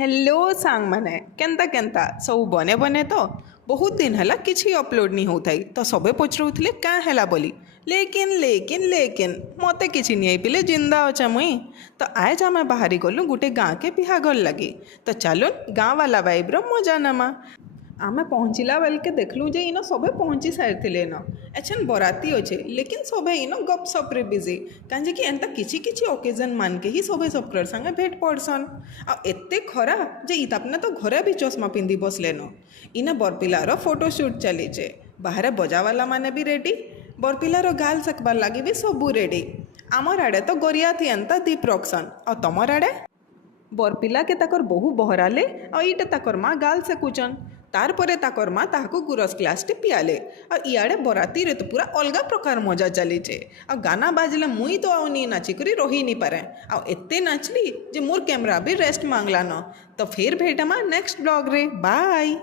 Hello सांग माने Kenta Kenta सब बने बने तो बहुत दिन है किसी अपलोड नहीं होता तो सबे पचरुले क्या है बोली लेकिन लेकिन लेकिन मते किसी नहीं पिले जिंदा अच्छा मुई तो आज आम बाहरी गलु गोटे गाँ के बिहाघर लगी तो चलो गाँ वाला वाइब्र मजा नमा आमे पहुँचला बेल के देखलु जे इन सबे पहुँची सारी न एछन बराती अच्छे लेकिन सबे इन गप सप्रे बिजी कहीं कि एंता किछि किछि ओकेजन मान के ही सबे सबकर संगे भेट पड़सन आ एते खरा जे इतापने तो घरे भी चश्मा पिंधि बसले न इन बरपिलार फोटोशूट चलीचे बाहर बजावाला माने भी रेडी बरपिलार गाल सकबार लगी भी सबू रेडी आमर आड़े तो गरिया थी एंता दीप रखसन आ तमर आड़े बरपिला के ताकर बहु बहराले आ इटे ताकर माँ गाल सेकुचन तार परे ताकर माँ ताहाको गुरस ग्लास टे पियाले और इयाड़े बराती रे तो पूरा अलगा प्रकार मजा चलीचे आ गाना बाजले मुई तो आउ नहीं नाची करी रही नहीं पारे आ एत्ते नाचली जे मोर कैमरा भी रेस्ट मांगला न तो फिर भेटमा नेक्स्ट ब्लॉग रे बाय।